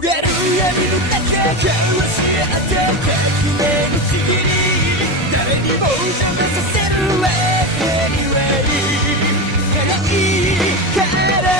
がる闇の中交わし合った革命のちぎり誰にも邪魔させるわけにはいかないから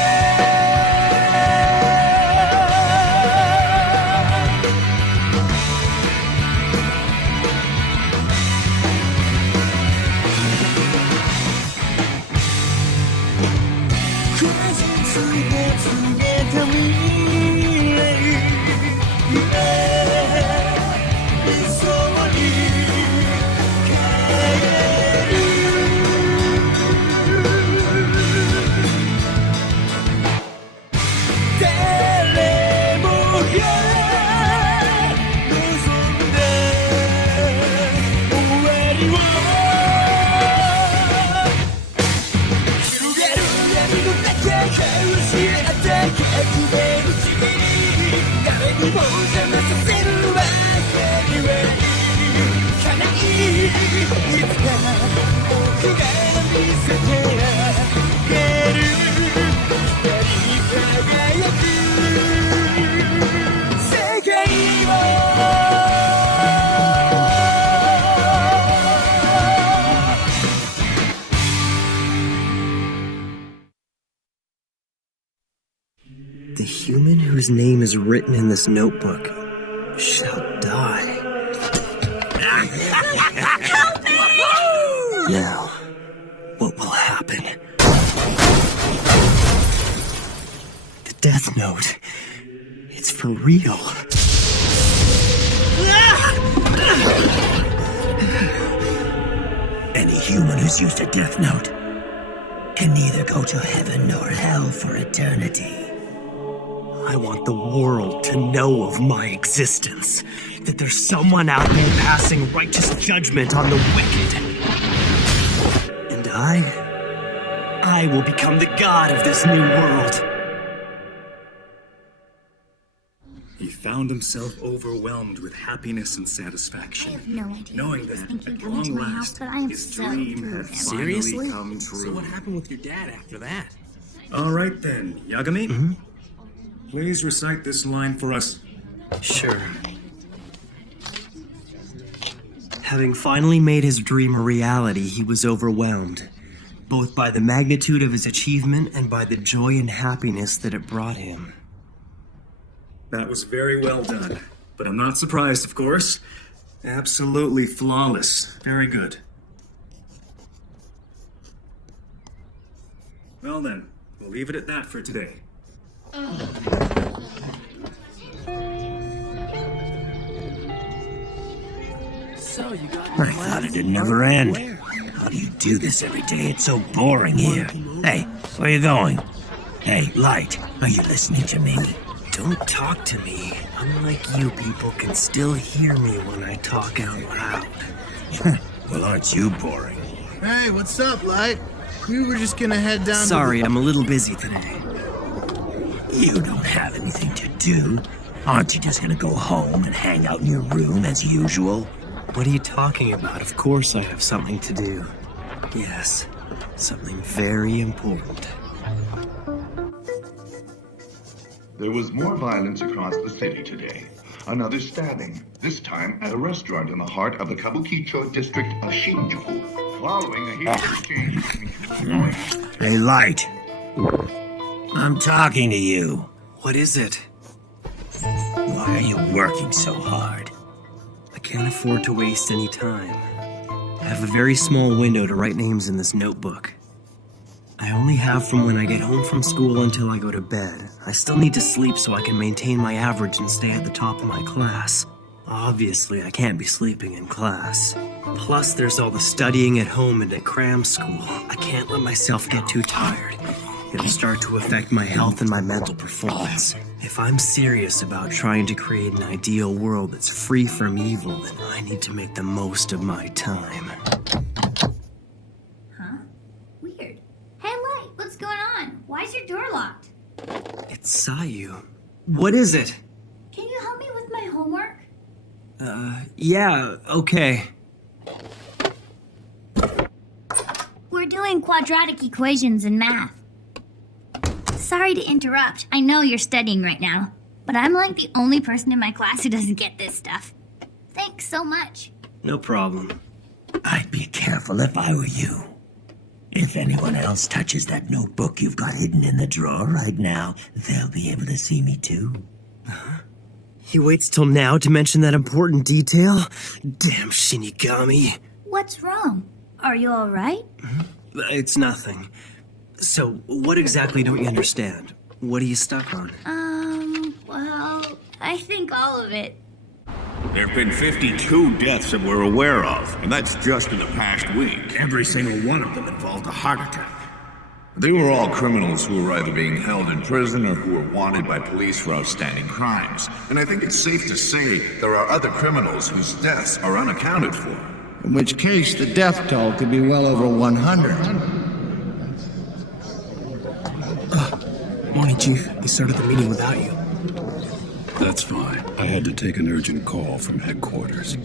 The human whose name is written in this notebook shall die. Help me! Now, what will happen? The Death Note. It's for real. Any human who's used a Death Note can neither go to heaven nor hell for eternity. I want the world to know of my existence. That there's someone out there passing righteous judgment on the wicked. And I will become the god of this new world. He found himself overwhelmed with happiness and satisfaction. I have no idea. Knowing Just that, think you at come into long my house, last, but I am his so dream tired. had finally Seriously? come true. So what happened with your dad after that? All right then, Yagami. Mm-hmm. Please recite this line for us. Sure. Having finally made his dream a reality, he was overwhelmed, both by the magnitude of his achievement and by the joy and happiness that it brought him. That was very well done. But I'm not surprised, of course. Absolutely flawless. Very good. Well then, we'll leave it at that for today. So you got I thought it'd never end. How do you do this every day? It's so boring here. Hey, where are you going? Hey, Light, are you listening to me? Don't talk to me. Unlike you people can still hear me when I talk out loud. Well, aren't you boring? Hey, what's up, Light? We were just gonna head down Sorry, I'm a little busy today. You don't have anything to do. Aren't you just gonna go home and hang out in your room as usual? What are you talking about? Of course I have something to do. Yes, something very important. There was more violence across the city today. Another stabbing, this time at a restaurant in the heart of the Kabukicho district of Shinjuku. Following a heated exchange between Hey, Light. I'm talking to you. What is it? Why are you working so hard? I can't afford to waste any time. I have a very small window to write names in this notebook. I only have from when I get home from school until I go to bed. I still need to sleep so I can maintain my average and stay at the top of my class. Obviously, I can't be sleeping in class. Plus, there's all the studying at home and at cram school. I can't let myself get too tired. It'll start to affect my health and my mental performance. If I'm serious about trying to create an ideal world that's free from evil, then I need to make the most of my time. Huh? Weird. Hey, Light, what's going on? Why is your door locked? It's Sayu. What is it? Can you help me with my homework? Yeah, okay. We're doing quadratic equations in math. Sorry to interrupt. I know you're studying right now. but I'm like the only person in my class who doesn't get this stuff. Thanks so much. No problem. I'd be careful if I were you. If anyone else touches that notebook you've got hidden in the drawer right now, they'll be able to see me too. He waits till now to mention that important detail? Damn Shinigami. What's wrong? Are you alright? It's nothing. So, what exactly don't you understand? What are you stuck on? Well, I think all of it. There have been 52 deaths that we're aware of, and that's just in the past week. Every single one of them involved a heart attack. They were all criminals who were either being held in prison or who were wanted by police for outstanding crimes. And I think it's safe to say there are other criminals whose deaths are unaccounted for. In which case, the death toll could be well over 100. Morning, Chief. They started the meeting without you. That's fine. I had to take an urgent call from headquarters.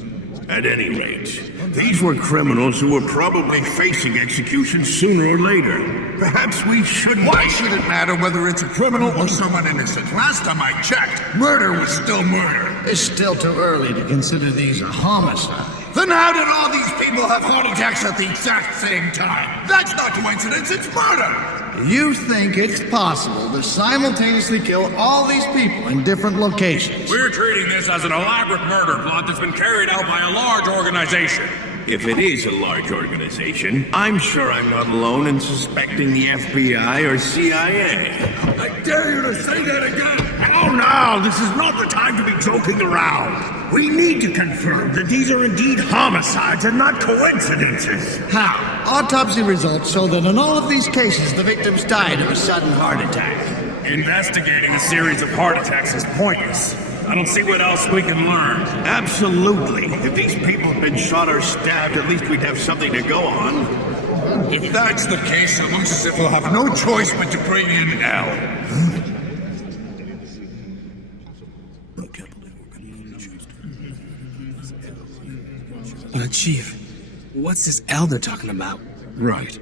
At any rate, these were criminals who were probably facing execution sooner or later. Perhaps we shouldn't... Why should it matter whether it's a criminal or someone innocent? Last time I checked, murder was still murder. It's still too early to consider these a homicide. Then how did all these people have heart attacks at the exact same time? That's not coincidence, it's murder! You think it's possible to simultaneously kill all these people in different locations? We're treating this as an elaborate murder plot that's been carried out by a large organization. If it is a large organization, I'm sure I'm not alone in suspecting the FBI or CIA. I dare you to say that again! Oh, no! This is not the time to be joking around! We need to confirm that these are indeed homicides and not coincidences! How? Autopsy results show that in all of these cases, the victims died of a sudden heart attack. Investigating a series of heart attacks is pointless. I don't see what else we can learn. Absolutely. If these people had been shot or stabbed, at least we'd have something to go on. If that's the case, it looks as if we'll have no choice but to bring in L. Chief, what's this Elder talking about? Right.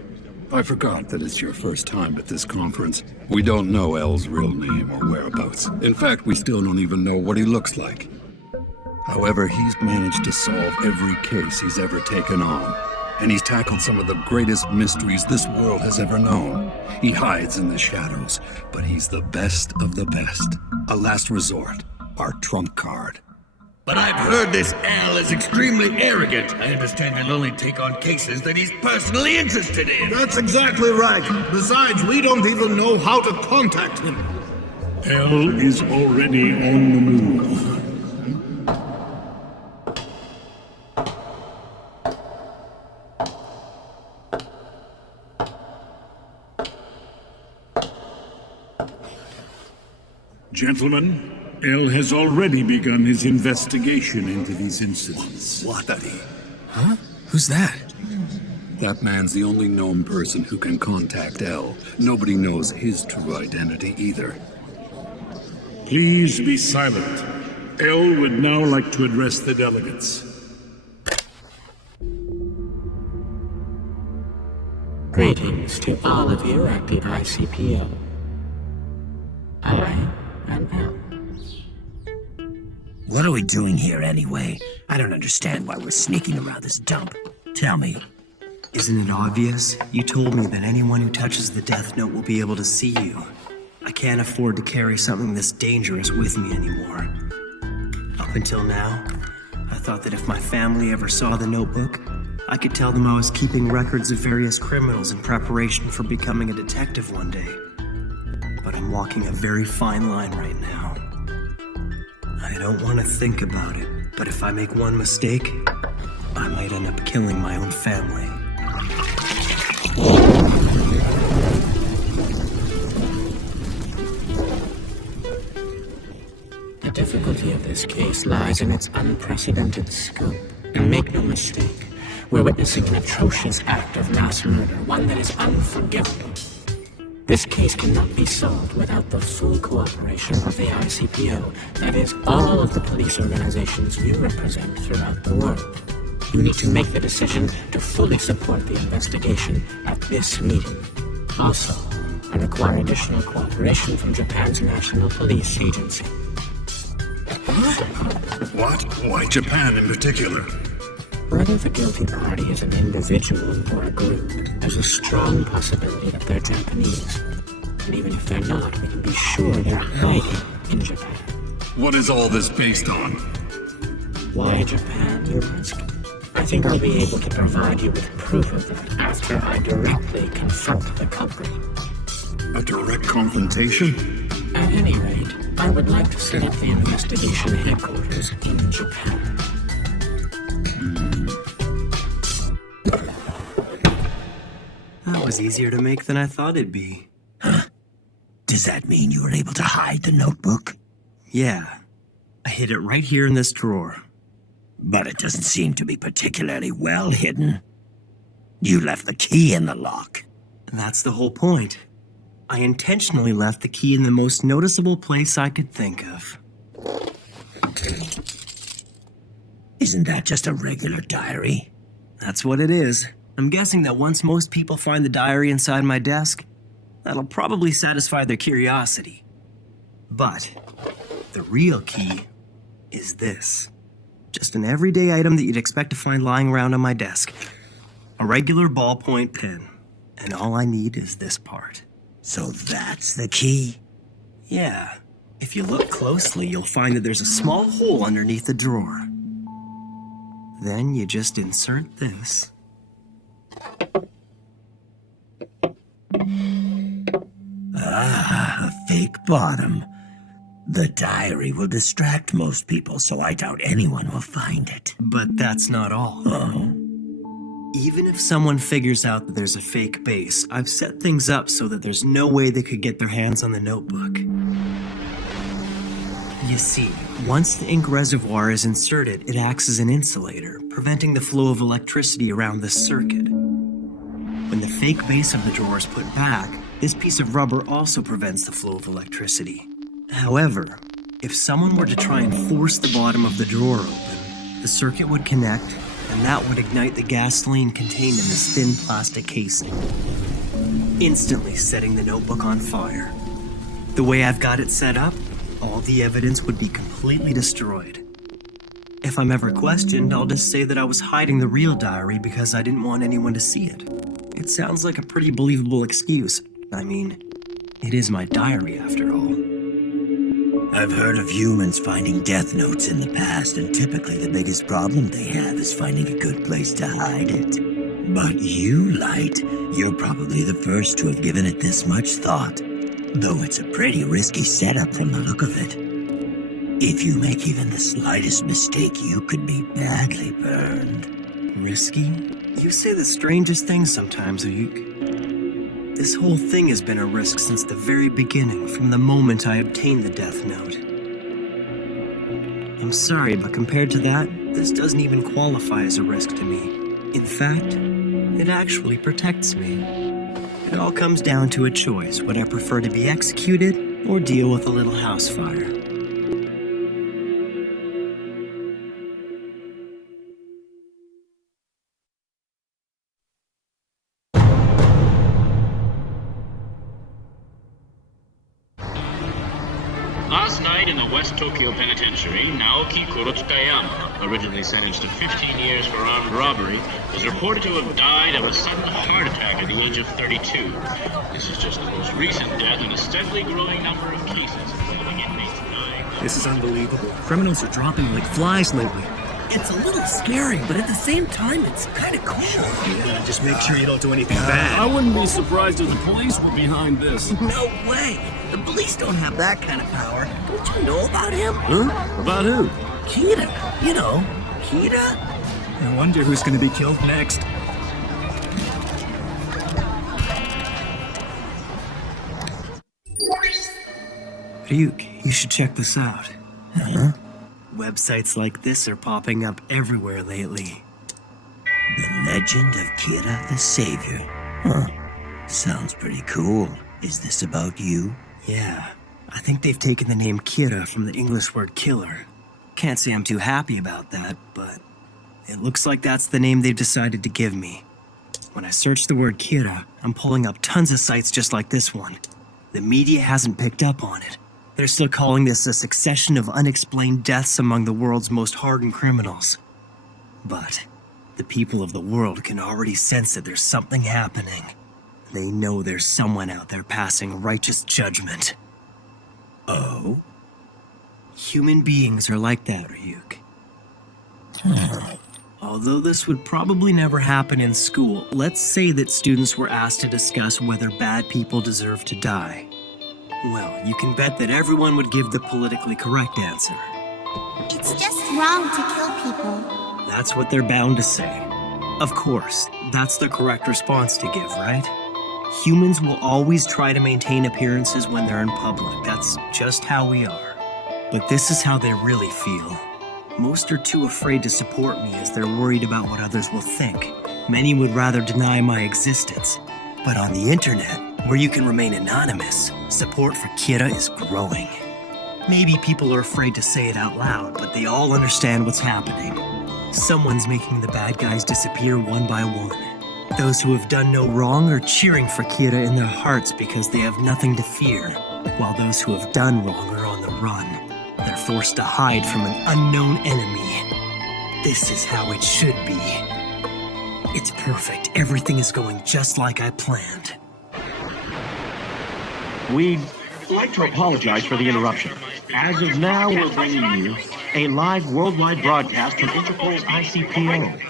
I forgot that it's your first time at this conference. We don't know L's real name or whereabouts. In fact, we still don't even know what he looks like. However, he's managed to solve every case he's ever taken on. And he's tackled some of the greatest mysteries this world has ever known. He hides in the shadows, but he's the best of the best. A last resort. Our trump card. But I've heard this Al is extremely arrogant. I understand he'll only take on cases that he's personally interested in. That's exactly right. Besides, we don't even know how to contact him. L is already on the move. Gentlemen, L has already begun his investigation into these incidents. Watari. Huh? Who's that? That man's the only known person who can contact L. Nobody knows his true identity either. Please be silent. L would now like to address the delegates. Greetings to all of you at the ICPO. I am L. What are we doing here anyway? I don't understand why we're sneaking around this dump. Tell me. Isn't it obvious? You told me that anyone who touches the Death Note will be able to see you. I can't afford to carry something this dangerous with me anymore. Up until now, I thought that if my family ever saw the notebook, I could tell them I was keeping records of various criminals in preparation for becoming a detective one day. But I'm walking a very fine line right now. I don't want to think about it, but if I make one mistake, I might end up killing my own family. The difficulty of this case lies in its unprecedented scope. And make no mistake, we're witnessing an atrocious act of mass murder, one that is unforgivable. This case cannot be solved without the full cooperation of the ICPO, that is, all of the police organizations you represent throughout the world. You need to make the decision to fully support the investigation at this meeting. Also, I require additional cooperation from Japan's National Police Agency. What? Why Japan in particular? Whether the guilty party is an individual or a group, there's a strong possibility that they're Japanese. And even if they're not, we can be sure they're hiding in Japan. What is all this based on? Why Japan, you ask? I think I'll be able to provide you with proof of that after I directly confront the culprit. A direct confrontation? At any rate, I would like to set up the investigation headquarters in Japan. That was easier to make than I thought it'd be. Huh? Does that mean you were able to hide the notebook? Yeah. I hid it right here in this drawer. But it doesn't seem to be particularly well hidden. You left the key in the lock. That's the whole point. I intentionally left the key in the most noticeable place I could think of. Isn't that just a regular diary? That's what it is. I'm guessing that once most people find the diary inside my desk, that'll probably satisfy their curiosity. But the real key is this. Just an everyday item that you'd expect to find lying around on my desk. A regular ballpoint pen. And all I need is this part. So that's the key? Yeah. If you look closely, you'll find that there's a small hole underneath the drawer. Then you just insert this. Ah, a fake bottom. The diary will distract most people, so I doubt anyone will find it. But that's not all. Oh. Even if someone figures out that there's a fake base, I've set things up so that there's no way they could get their hands on the notebook. You see, once the ink reservoir is inserted, it acts as an insulator, preventing the flow of electricity around the circuit. When the fake base of the drawer is put back, this piece of rubber also prevents the flow of electricity. However, if someone were to try and force the bottom of the drawer open, the circuit would connect, and that would ignite the gasoline contained in this thin plastic casing, instantly setting the notebook on fire. The way I've got it set up, all the evidence would be completely destroyed. If I'm ever questioned, I'll just say that I was hiding the real diary because I didn't want anyone to see it. It sounds like a pretty believable excuse. I mean, it is my diary after all. I've heard of humans finding death notes in the past, and typically the biggest problem they have is finding a good place to hide it. But you, Light, you're probably the first to have given it this much thought. Though it's a pretty risky setup from the look of it. If you make even the slightest mistake, you could be badly burned. Risky? You say the strangest things sometimes, Oyuk. This whole thing has been a risk since the very beginning, from the moment I obtained the Death Note. I'm sorry, but compared to that, this doesn't even qualify as a risk to me. In fact, it actually protects me. It all comes down to a choice. Would I prefer to be executed or deal with a little house fire? Last night in the West Tokyo Penitentiary, Naoki Kurotsukayama, originally sentenced to 15 years for armed robbery, is reported to have died of a sudden heart attack at the age of 32. This is just the most recent death in a steadily growing number of cases involving inmates dying. This is unbelievable. Criminals are dropping like flies lately. It's a little scary, but at the same time, it's kind of cool. Yeah, just make sure you don't do anything bad. I wouldn't be surprised if the police were behind this. No way. The police don't have that kind of power. Don't you know about him? Huh? About who? Kira. You know, Kira. I wonder who's going to be killed next. Ryuk, you should check this out. Huh? Websites like this are popping up everywhere lately. The Legend of Kira the Savior. Huh. Sounds pretty cool. Is this about you? Yeah. I think they've taken the name Kira from the English word killer. Can't say I'm too happy about that, but it looks like that's the name they've decided to give me. When I search the word Kira, I'm pulling up tons of sites just like this one. The media hasn't picked up on it. They're still calling this a succession of unexplained deaths among the world's most hardened criminals. But the people of the world can already sense that there's something happening. They know there's someone out there passing righteous judgment. Oh? Human beings are like that, Ryuk. Although this would probably never happen in school, let's say that students were asked to discuss whether bad people deserve to die. Well, you can bet that everyone would give the politically correct answer. It's just wrong to kill people. That's what they're bound to say. Of course, that's the correct response to give, right? Humans will always try to maintain appearances when they're in public. That's just how we are. But this is how they really feel. Most are too afraid to support me as they're worried about what others will think. Many would rather deny my existence. But on the internet, where you can remain anonymous, support for Kira is growing. Maybe people are afraid to say it out loud, but they all understand what's happening. Someone's making the bad guys disappear one by one. Those who have done no wrong are cheering for Kira in their hearts because they have nothing to fear, while those who have done wrong are on the run. They're forced to hide from an unknown enemy. This is how it should be. It's perfect. Everything is going just like I planned. We'd like to apologize for the interruption. As of now, we're bringing you a live worldwide broadcast from Interpol's ICPO.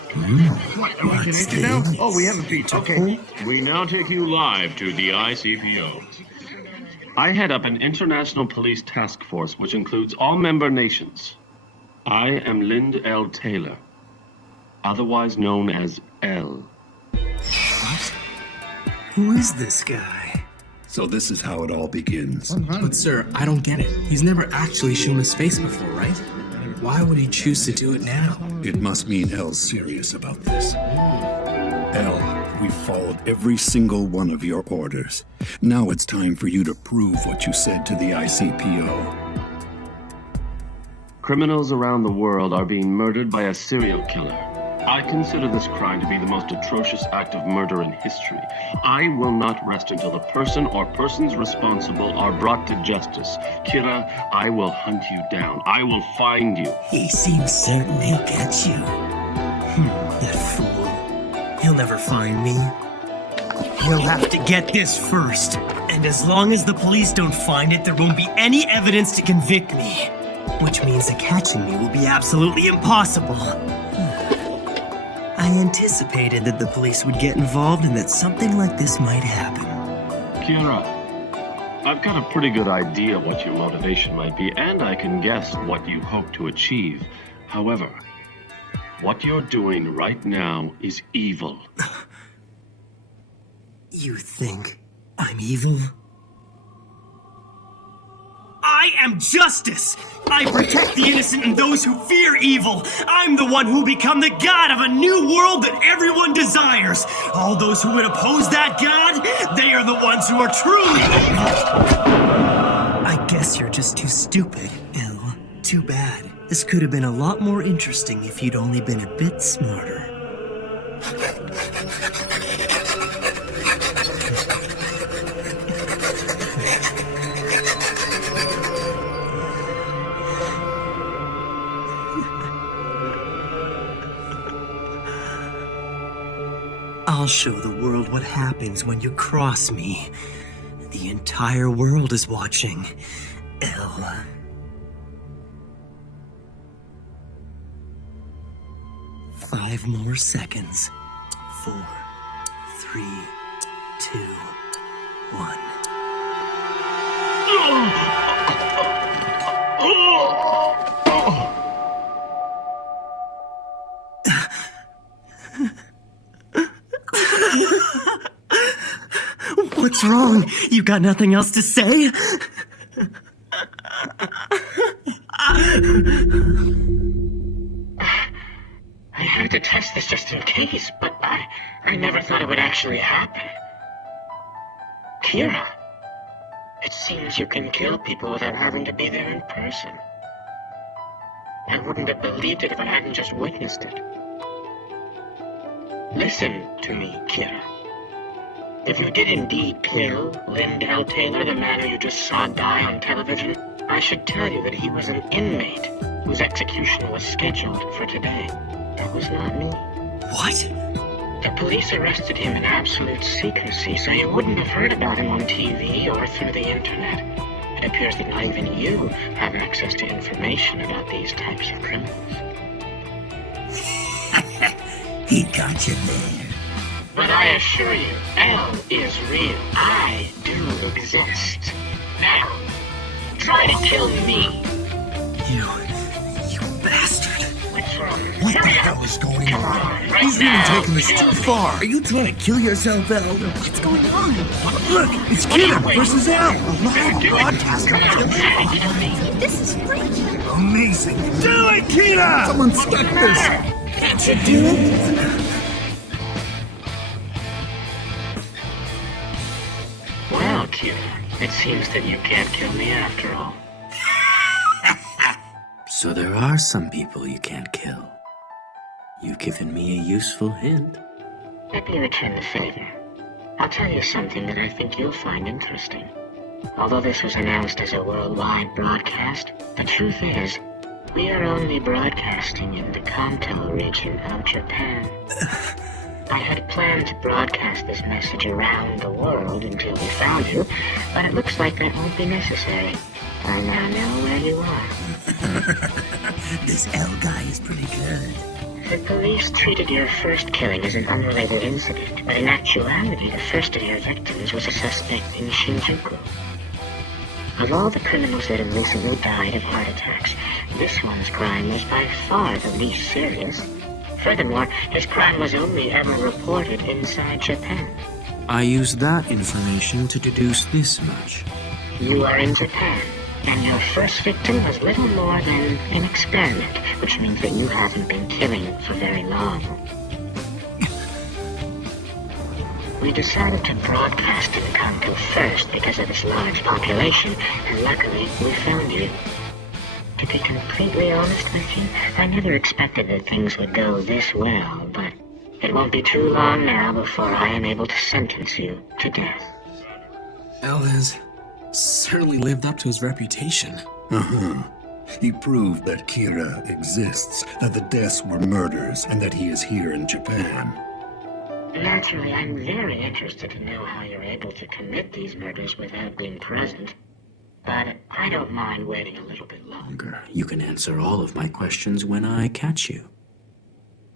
What's this? Oh, we have a feed. Okay. We now take you live to the ICPO. I head up an international police task force which includes all member nations. I am Lind L. Taylor, otherwise known as L. What? Who is this guy? So this is how it all begins. But sir, I don't get it. He's never actually shown his face before, right? Why would he choose to do it now? It must mean L's serious about this. L, we followed every single one of your orders. Now it's time for you to prove what you said to the ICPO. Criminals around the world are being murdered by a serial killer. I consider this crime to be the most atrocious act of murder in history. I will not rest until the person or persons responsible are brought to justice. Kira, I will hunt you down. I will find you. He seems certain he'll get you. That fool. He'll never find me. He'll have to get this first. And as long as the police don't find it, there won't be any evidence to convict me. Which means that catching me will be absolutely impossible. I anticipated that the police would get involved and that something like this might happen. Kira, I've got a pretty good idea what your motivation might be, and I can guess what you hope to achieve. However, what you're doing right now is evil. You think I'm evil? I am justice! I protect the innocent and those who fear evil! I'm the one who'll become the god of a new world that everyone desires! All those who would oppose that god, they are the ones who are truly evil! I guess you're just too stupid, L. Too bad. This could have been a lot more interesting if you'd only been a bit smarter. I'll show the world what happens when you cross me. The entire world is watching. L. Five more seconds. 4, 3, 2, 1. What's wrong? You got nothing else to say? I had to test this just in case, but I never thought it would actually happen. Kira, it seems you can kill people without having to be there in person. I wouldn't have believed it if I hadn't just witnessed it. Listen to me, Kira. If you did indeed kill Lind L. Taylor, the man who you just saw die on television, I should tell you that he was an inmate whose execution was scheduled for today. That was not me. What? The police arrested him in absolute secrecy, so you wouldn't have heard about him on TV or through the internet. It appears that not even you have access to information about these types of criminals. He got you there. But I assure you, L is real. I do exist. Now, try to kill me. You bastard. What's wrong? What the hell is going on? He's really taking this too far. Are you trying to kill yourself, El? What's going on? Look, it's Kira versus El. A live broadcast of killing. This is freaky. Amazing. Do it, Kira! Someone skip this. Can't you do it? Well, Kira, it seems that you can't kill me after all. So there are some people you can't kill. You've given me a useful hint. Let me return the favor. I'll tell you something that I think you'll find interesting. Although this was announced as a worldwide broadcast, the truth is, we are only broadcasting in the Kanto region of Japan. I had planned to broadcast this message around the world until we found you, but it looks like that won't be necessary. I now know where you are. This L guy is pretty good. The police treated your first killing as an unrelated incident, but in actuality, the first of your victims was a suspect in Shinjuku. Of all the criminals that have recently died of heart attacks, this one's crime was by far the least serious. Furthermore, his crime was only ever reported inside Japan. I used that information to deduce this much. You are in Japan, and your first victim was little more than an experiment, which means that you haven't been killing for very long. We decided to broadcast in Kanto first because of its large population, and luckily we found you. To be completely honest with you, I never expected that things would go this well, but it won't be too long now before I am able to sentence you to death. El has certainly lived up to his reputation. Uh-huh. He proved that Kira exists, that the deaths were murders, and that he is here in Japan. Naturally, I'm very interested to know how you're able to commit these murders without being present. But I don't mind waiting a little bit longer. You can answer all of my questions when I catch you.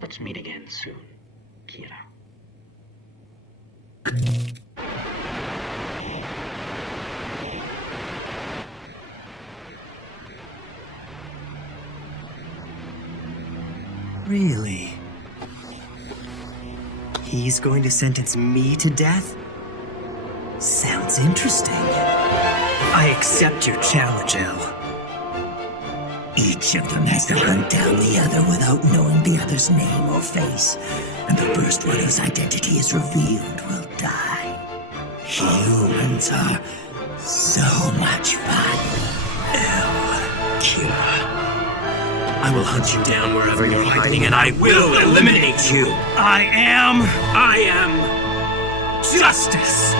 Let's meet again soon, Kira. Really? He's going to sentence me to death? Sounds interesting. I accept your challenge, El. Each of them has to hunt down the other without knowing the other's name or face. And the first one whose identity is revealed will die. Humans are so much fun. El, Kira. I will hunt you down wherever you're hiding, and I will eliminate you. I am justice.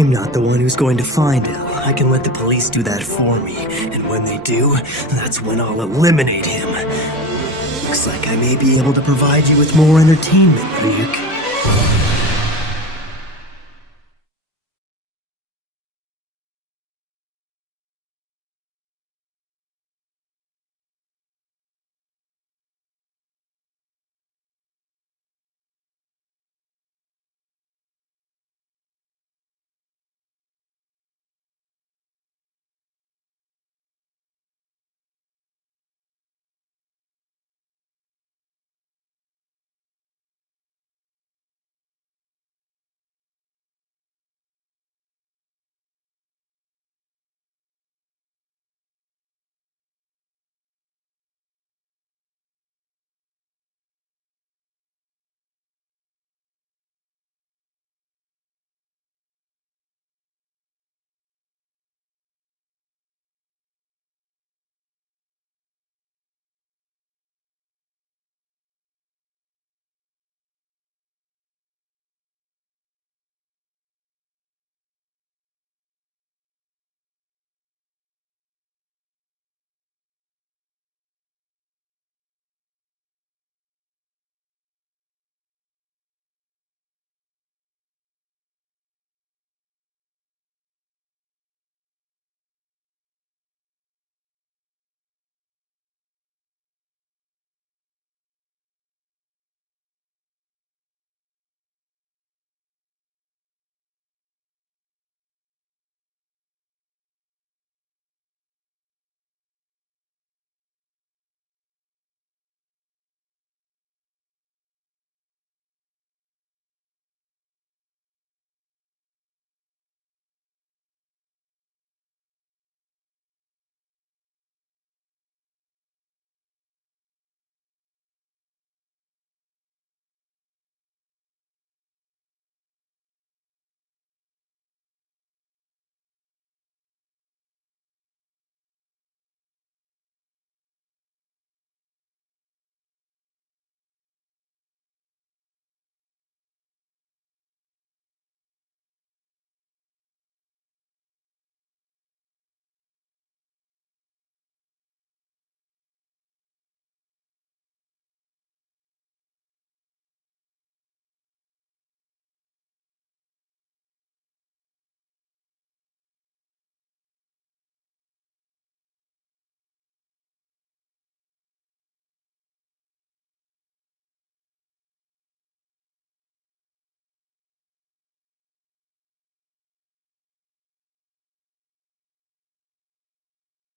I'm not the one who's going to find him. I can let the police do that for me, and when they do, that's when I'll eliminate him. Looks like I may be able to provide you with more entertainment, Ryuk.